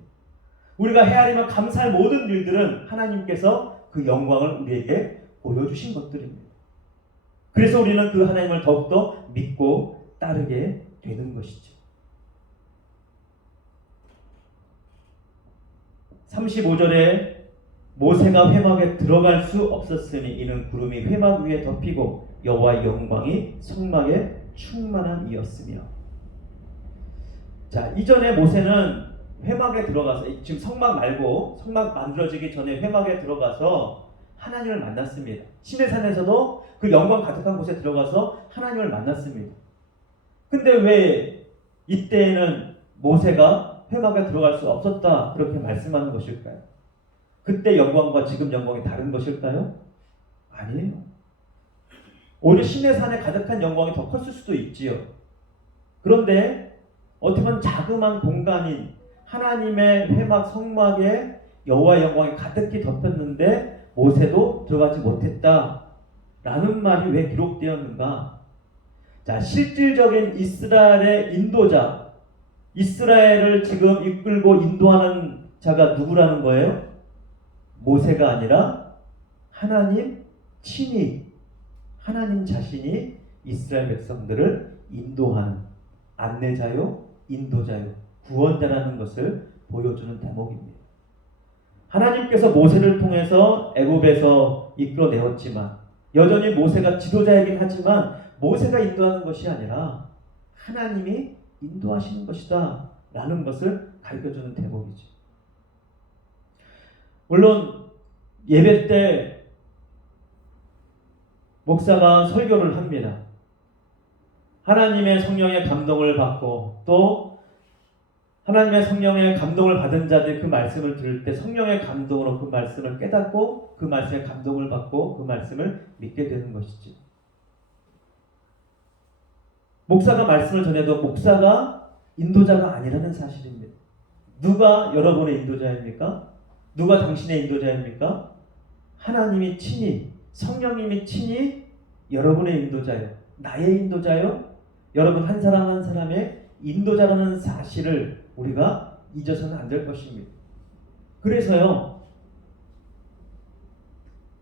우리가 헤아리며 감사할 모든 일들은 하나님께서 그 영광을 우리에게 보여주신 것들입니다. 그래서 우리는 그 하나님을 더욱더 믿고 따르게 되는 것이죠. 35절에 모세가 회막에 들어갈 수 없었으니 이는 구름이 회막 위에 덮이고 여호와의 영광이 성막에 충만한 이였으며. 자, 이전에 모세는 회막에 들어가서 지금 성막 말고 성막 만들어지기 전에 회막에 들어가서 하나님을 만났습니다. 시내산에서도 그 영광 가득한 곳에 들어가서 하나님을 만났습니다. 근데 왜 이때에는 모세가 회막에 들어갈 수 없었다 그렇게 말씀하는 것일까요? 그때 영광과 지금 영광이 다른 것일까요? 아니에요. 오히려 시내산에 가득한 영광이 더 컸을 수도 있지요. 그런데 어떻게 보면 자그마한 공간인 하나님의 회막 성막에 여호와의 영광이 가득히 덮였는데 모세도 들어가지 못했다라는 말이 왜 기록되었는가? 자, 실질적인 이스라엘의 인도자, 이스라엘을 지금 이끌고 인도하는 자가 누구라는 거예요? 모세가 아니라 하나님 친히, 하나님 자신이 이스라엘 백성들을 인도하는 안내자요, 인도자요, 구원자라는 것을 보여주는 대목입니다. 하나님께서 모세를 통해서 애굽에서 이끌어내었지만 여전히 모세가 지도자이긴 하지만 모세가 인도하는 것이 아니라 하나님이 인도하시는 것이다 라는 것을 가르쳐주는 대목이죠. 물론 예배 때 목사가 설교를 합니다. 하나님의 성령의 감동을 받고 또 하나님의 성령의 감동을 받은 자들이 그 말씀을 들을 때 성령의 감동으로 그 말씀을 깨닫고 그 말씀에 감동을 받고 그 말씀을 믿게 되는 것이지. 목사가 말씀을 전해도 목사가 인도자가 아니라는 사실입니다. 누가 여러분의 인도자입니까? 누가 당신의 인도자입니까? 하나님이 친히, 성령님이 친히 여러분의 인도자요, 나의 인도자요, 여러분 한 사람 한 사람의 인도자라는 사실을 우리가 잊어서는 안 될 것입니다. 그래서요,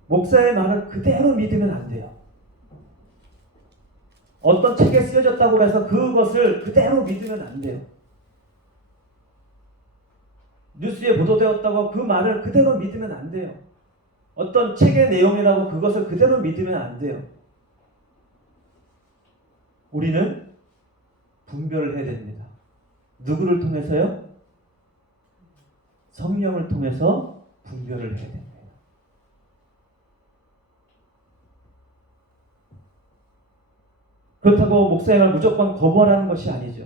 목사의 말을 그대로 믿으면 안 돼요. 어떤 책에 쓰여졌다고 해서 그것을 그대로 믿으면 안 돼요. 뉴스에 보도되었다고 그 말을 그대로 믿으면 안 돼요. 어떤 책의 내용이라고 그것을 그대로 믿으면 안 돼요. 우리는 분별을 해야 됩니다. 누구를 통해서요? 성령을 통해서 분별을 해야 됩니다. 그렇다고 목사의 말 무조건 거부하라는 것이 아니죠.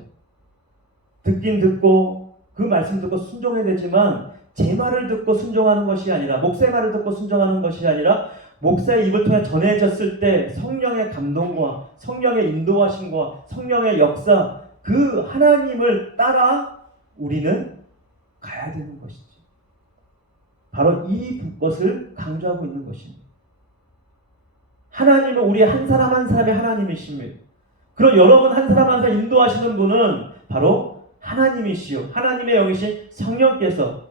듣긴 듣고 그 말씀 듣고 순종해야 되지만 제 말을 듣고 순종하는 것이 아니라 목사의 말을 듣고 순종하는 것이 아니라 목사의 입을 통해 전해졌을 때 성령의 감동과 성령의 인도하심과 성령의 역사 그 하나님을 따라 우리는 가야 되는 것이죠. 바로 이것을 강조하고 있는 것입니다. 하나님은 우리 한 사람 한 사람의 하나님이십니다. 그럼 여러분 한 사람 한 사람 인도하시는 분은 바로 하나님이시요 하나님의 영이신 성령께서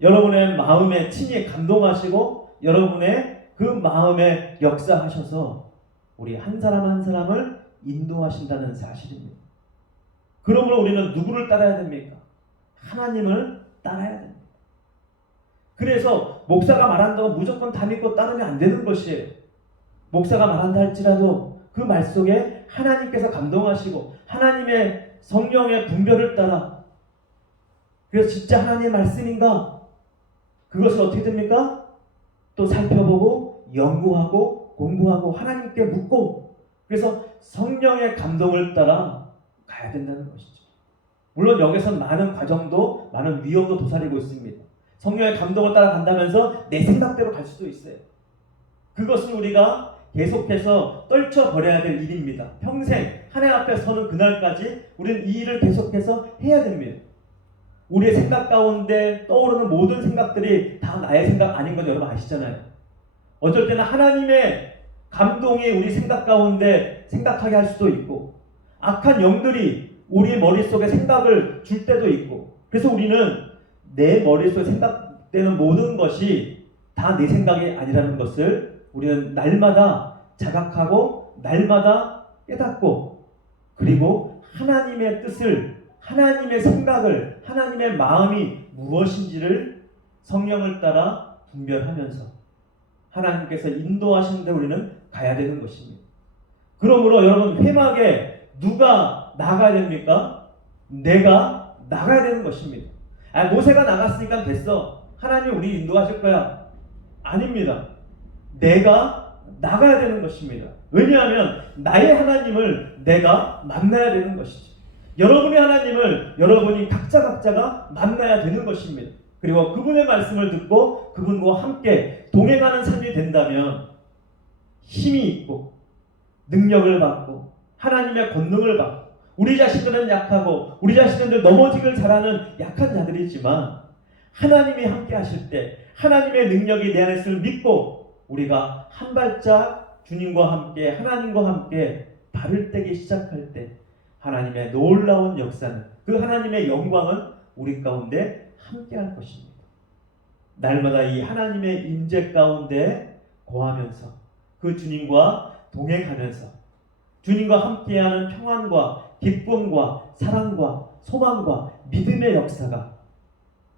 여러분의 마음에 친히 감동하시고 여러분의 그 마음에 역사하셔서 우리 한 사람 한 사람을 인도하신다는 사실입니다. 그러므로 우리는 누구를 따라야 됩니까? 하나님을 따라야 됩니다. 그래서 목사가 말한다고 무조건 다 믿고 따르면 안 되는 것이에요. 목사가 말한다 할지라도 그 말 속에 하나님께서 감동하시고 하나님의 성령의 분별을 따라 그래서 진짜 하나님의 말씀인가? 그것을 어떻게 됩니까? 또 살펴보고 연구하고 공부하고 하나님께 묻고 그래서 성령의 감동을 따라 가야 된다는 것이죠. 물론 여기서 많은 과정도 많은 위험도 도사리고 있습니다. 성령의 감동을 따라 간다면서 내 생각대로 갈 수도 있어요. 그것은 우리가 계속해서 떨쳐버려야 될 일입니다. 평생 하나님 앞에 서는 그날까지 우리는 이 일을 계속해서 해야 됩니다. 우리의 생각 가운데 떠오르는 모든 생각들이 다 나의 생각 아닌 건 여러분 아시잖아요. 어쩔 때는 하나님의 감동이 우리 생각 가운데 생각하게 할 수도 있고 악한 영들이 우리 머릿속에 생각을 줄 때도 있고 그래서 우리는 내 머릿속에 생각되는 모든 것이 다 내 생각이 아니라는 것을 우리는 날마다 자각하고 날마다 깨닫고 그리고 하나님의 뜻을 하나님의 생각을 하나님의 마음이 무엇인지를 성령을 따라 분별하면서 하나님께서 인도하시는데 우리는 가야 되는 것입니다. 그러므로 여러분 회막에 누가 나가야 됩니까? 내가 나가야 되는 것입니다. 모세가 나갔으니까 됐어. 하나님 우리 인도하실 거야. 아닙니다. 내가 나가야 되는 것입니다. 왜냐하면 나의 하나님을 내가 만나야 되는 것이죠. 여러분의 하나님을 여러분이 각자가 만나야 되는 것입니다. 그리고 그분의 말씀을 듣고 그분과 함께 동행하는 삶이 된다면 힘이 있고 능력을 받고 하나님의 권능을 받고 우리 자신들은 약하고 우리 자신들 넘어지길 잘하는 약한 자들이지만 하나님이 함께 하실 때 하나님의 능력이 내 안에 있음을 믿고 우리가 한 발짝 주님과 함께 하나님과 함께 발을 떼기 시작할 때 하나님의 놀라운 역사는, 그 하나님의 영광은 우리 가운데 함께 할 것입니다. 날마다 이 하나님의 임재 가운데 거하면서 그 주님과 동행하면서 주님과 함께하는 평안과 기쁨과 사랑과 소망과 믿음의 역사가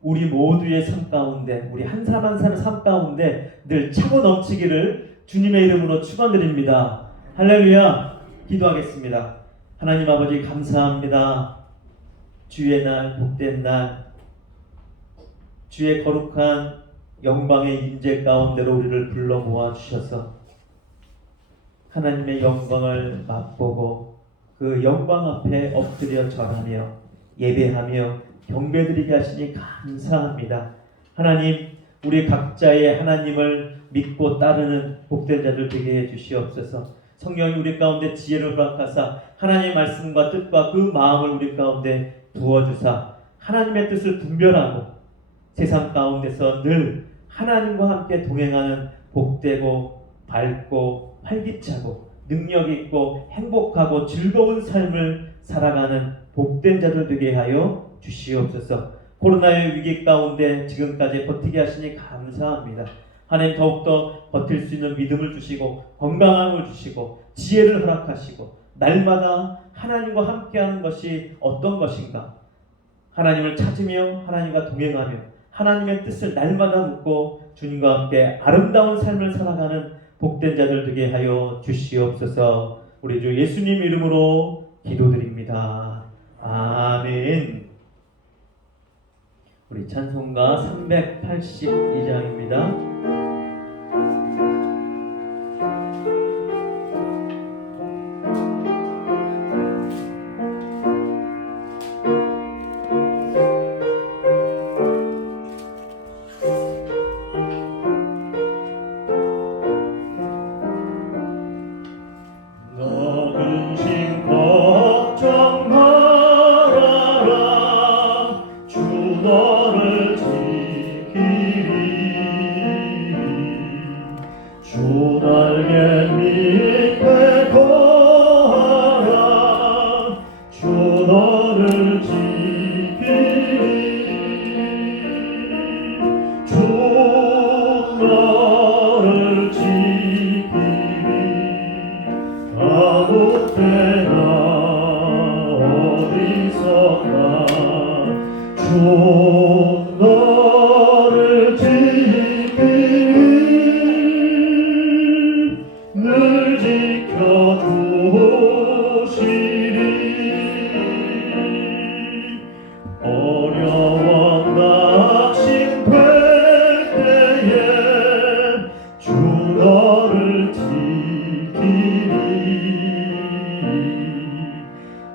우리 모두의 삶 가운데, 우리 한 사람 한 사람 삶 가운데 늘 차고 넘치기를 주님의 이름으로 축원드립니다. 할렐루야. 기도하겠습니다. 하나님 아버지 감사합니다. 주의 날, 복된 날, 주의 거룩한 영광의 임재 가운데로 우리를 불러 모아 주셔서 하나님의 영광을 맛보고 그 영광 앞에 엎드려 절하며 예배하며 경배드리게 하시니 감사합니다. 하나님, 우리 각자의 하나님을 믿고 따르는 복된 자들 되게 해 주시옵소서. 성령이 우리 가운데 지혜를 허락하사 하나님의 말씀과 뜻과 그 마음을 우리 가운데 부어주사 하나님의 뜻을 분별하고 세상 가운데서 늘 하나님과 함께 동행하는 복되고 밝고 활기차고 능력있고 행복하고 즐거운 삶을 살아가는 복된 자들 되게 하여 주시옵소서. 코로나의 위기 가운데 지금까지 버티게 하시니 감사합니다. 하나님 더욱더 버틸 수 있는 믿음을 주시고 건강함을 주시고 지혜를 허락하시고 날마다 하나님과 함께하는 것이 어떤 것인가, 하나님을 찾으며 하나님과 동행하며 하나님의 뜻을 날마다 묻고 주님과 함께 아름다운 삶을 살아가는 복된 자들 되게 하여 주시옵소서. 우리 주 예수님 이름으로 기도드립니다. 아멘. 우리 찬송가 382장입니다.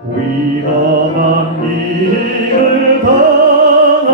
위험한 일을 당하면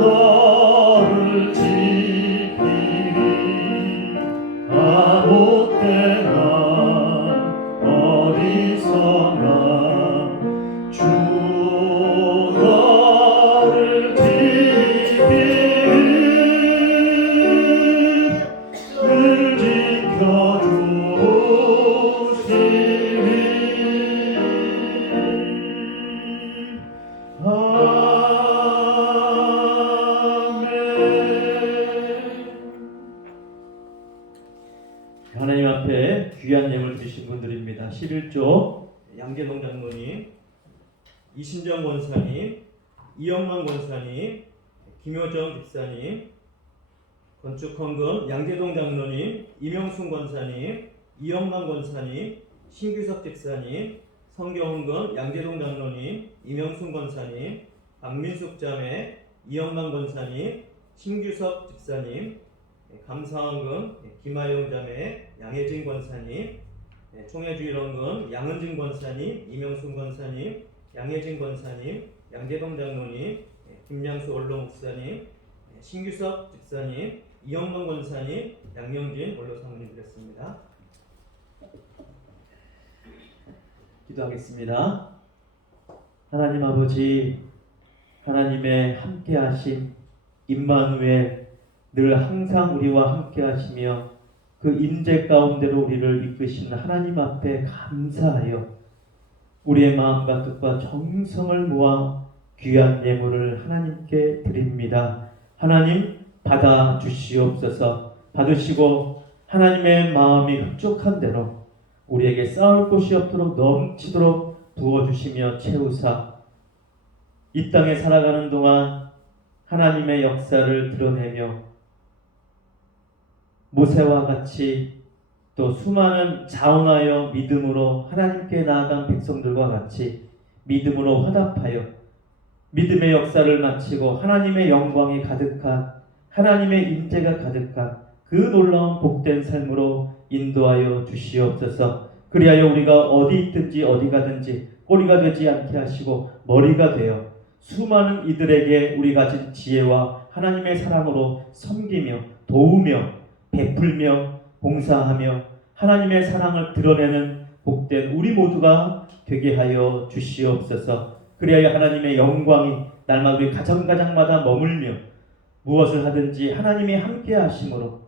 나를 지키리 아무 때나 어디서나 주 나를 지키리 늘 지켜주시리 하나님 앞에 귀한 예물 드리신 분들입니다. 11조 양계동 장로님, 이신정 권사님, 이영만 권사님, 김효정 집사님, 건축헌금 양계동 장로님, 이명순 권사님, 이영만 권사님, 신규석 집사님, 성경헌금 양계동 장로님, 이명순 권사님, 박민숙 자매, 이영만 권사님, 신규석 집사님, 감사헌금 김하영 자매, 양혜진 권사님, 총회주일헌금 양은진 권사님, 이명순 권사님, 양혜진 권사님, 양계동 장로님, 김양수 원로 목사님, 신규석 집사님, 이영만 권사님, 양명진 원로 사모님 드렸습니다. 기도하겠습니다. 하나님 아버지, 하나님의 함께하심 임마누엘 늘 항상 우리와 함께하시며 그 임재 가운데로 우리를 이끄시는 하나님 앞에 감사하여 우리의 마음과 뜻과 정성을 모아 귀한 예물을 하나님께 드립니다. 하나님 받아 주시옵소서. 받으시고 하나님의 마음이 흡족한 대로 우리에게 쌓을 곳이 없도록 넘치도록 부어주시며 채우사 이 땅에 살아가는 동안 하나님의 역사를 드러내며 모세와 같이 또 수많은 자원하여 믿음으로 하나님께 나아간 백성들과 같이 믿음으로 화답하여 믿음의 역사를 마치고 하나님의 영광이 가득한 하나님의 임재가 가득한 그 놀라운 복된 삶으로 인도하여 주시옵소서. 그리하여 우리가 어디 있든지 어디 가든지 꼬리가 되지 않게 하시고 머리가 되어 수많은 이들에게 우리 가진 지혜와 하나님의 사랑으로 섬기며 도우며 베풀며 봉사하며 하나님의 사랑을 드러내는 복된 우리 모두가 되게 하여 주시옵소서. 그리하여 하나님의 영광이 날마다 우리 가정마다 머물며 무엇을 하든지 하나님이 함께 하심으로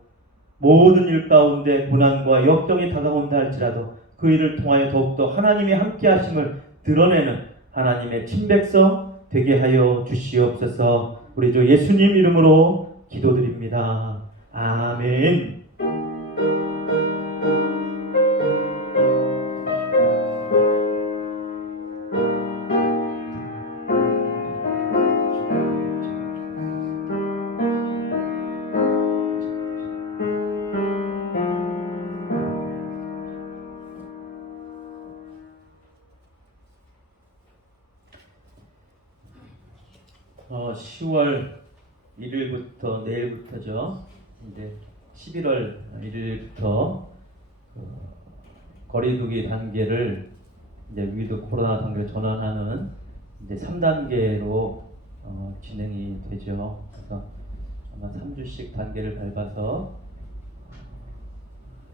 모든 일 가운데 고난과 역경이 다가온다 할지라도 그 일을 통하여 더욱더 하나님이 함께 하심을 드러내는 하나님의 친백성 되게 하여 주시옵소서. 우리 주 예수님 이름으로 기도드립니다. 아멘. 어, 10월 1일부터 내일부터죠. 이제 11월 1일부터 거리두기 단계를 이제 위드 코로나 단계로 전환하는 이제 3단계로 진행이 되죠. 그래서 아마 3주씩 단계를 밟아서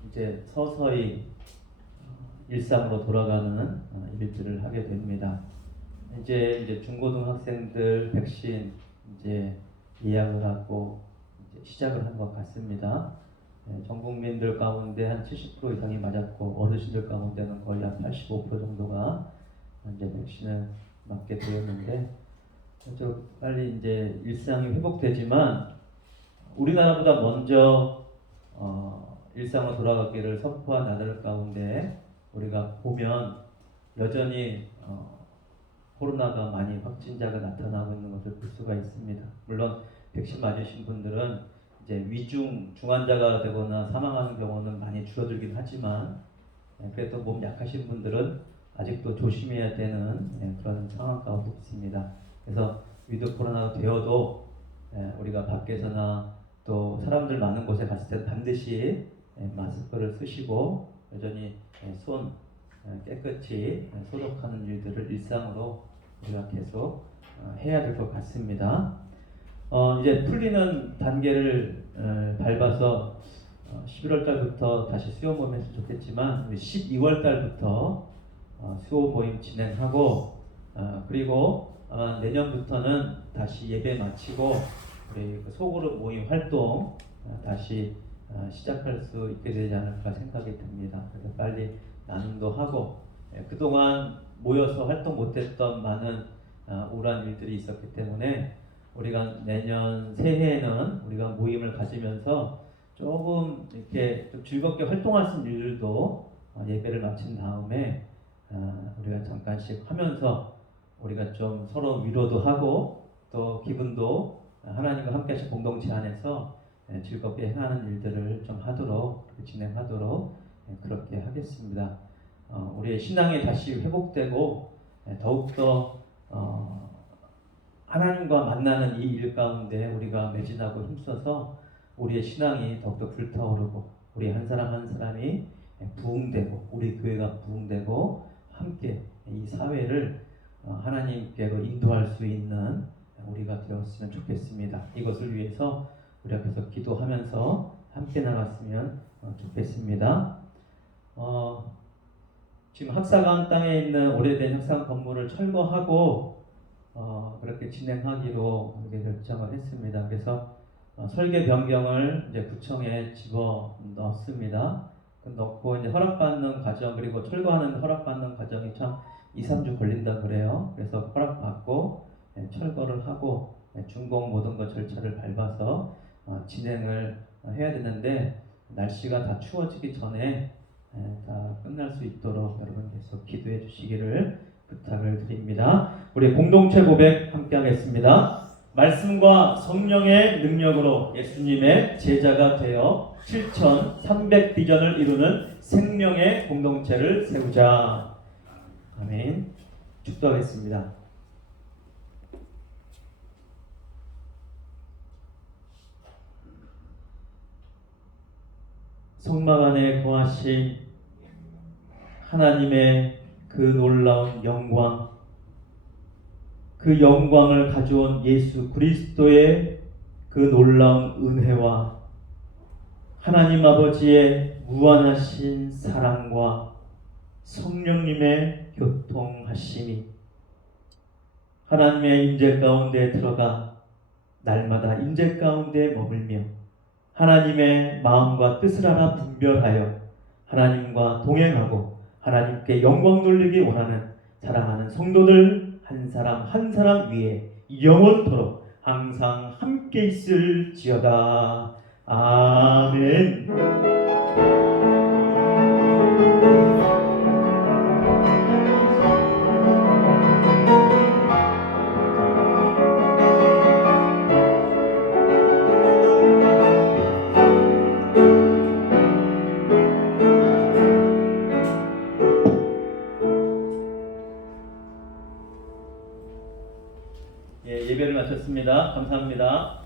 이제 서서히 일상으로 돌아가는 일들을 하게 됩니다. 이제 중고등학생들 백신 이제 예약을 하고 이제 시작을 한 것 같습니다. 전 국민들 가운데 한 70% 이상이 맞았고 어르신들 가운데는 거의 한 85% 정도가 이제 백신을 맞게 되었는데 좀 빨리 이제 일상이 회복되지만 우리나라보다 먼저 일상으로 돌아가기를 선포한 나라들 가운데 우리가 보면 여전히 코로나가 많이 확진자가 나타나고 있는 것을 볼 수가 있습니다. 물론 백신 맞으신 분들은 이제 위중 중환자가 되거나 사망하는 경우는 많이 줄어들긴 하지만 그래도 몸 약하신 분들은 아직도 조심해야 되는 그런 상황 가운데 있습니다. 그래서 위드 코로나가 되어도 우리가 밖에서나 또 사람들 많은 곳에 갔을 때 반드시 마스크를 쓰시고 여전히 손 깨끗이 소독하는 일들을 일상으로 우리가 계속 해야 될 것 같습니다. 이제 풀리는 단계를 밟아서 11월 달부터 다시 수요 모임 했으면 좋겠지만 12월 달부터 수요 모임 진행하고 그리고 내년부터는 다시 예배 마치고 우리 그 소그룹 모임 활동 다시 시작할 수 있게 되지 않을까 생각이 듭니다. 그래서 빨리 나눔도 하고 그동안 모여서 활동 못했던 많은 우울한 일들이 있었기 때문에 우리가 내년 새해에는 우리가 모임을 가지면서 조금 이렇게 좀 즐겁게 활동할 수 있는 일들도 예배를 마친 다음에 우리가 잠깐씩 하면서 우리가 좀 서로 위로도 하고 또 기분도 하나님과 함께 하신 공동체 안에서 즐겁게 행하는 일들을 좀 하도록 진행하도록 그렇게 하겠습니다. 우리의 신앙이 다시 회복되고 더욱더 하나님과 만나는 이 일 가운데 우리가 매진하고 힘써서 우리의 신앙이 더욱더 불타오르고 우리 한 사람 한 사람이 부흥되고 우리 교회가 부흥되고 함께 이 사회를 하나님께로 인도할 수 있는 우리가 되었으면 좋겠습니다. 이것을 위해서 우리 앞에서 기도하면서 함께 나갔으면 좋겠습니다. 지금 학사관 땅에 있는 오래된 학사관 건물을 철거하고 그렇게 진행하기로 그렇게 결정을 했습니다. 그래서 설계 변경을 이제 구청에 집어 넣습니다. 넣고 이제 허락받는 과정 그리고 철거하는 허락받는 과정이 참 2-3주 걸린다 그래요. 그래서 허락받고 철거를 하고 준공 모든 것 절차를 밟아서 진행을 해야 되는데 날씨가 다 추워지기 전에 다 끝날 수 있도록 여러분 계속 기도해 주시기를 부탁을 드립니다. 우리 공동체 고백 함께 하겠습니다. 말씀과 성령의 능력으로 예수님의 제자가 되어 7,300 비전을 이루는 생명의 공동체를 세우자. 아멘. 축도하겠습니다. 성막 안에 거하신 하나님의 그 놀라운 영광, 그 영광을 가져온 예수 그리스도의 그 놀라운 은혜와 하나님 아버지의 무한하신 사랑과 성령님의 교통하심이 하나님의 임재 가운데 들어가 날마다 임재 가운데 머물며 하나님의 마음과 뜻을 알아 분별하여 하나님과 동행하고 하나님께 영광 돌리기 원하는 사랑하는 성도들 한 사람 한 사람 위에 영원토록 항상 함께 있을지어다. 아멘. 예배를 마쳤습니다. 감사합니다.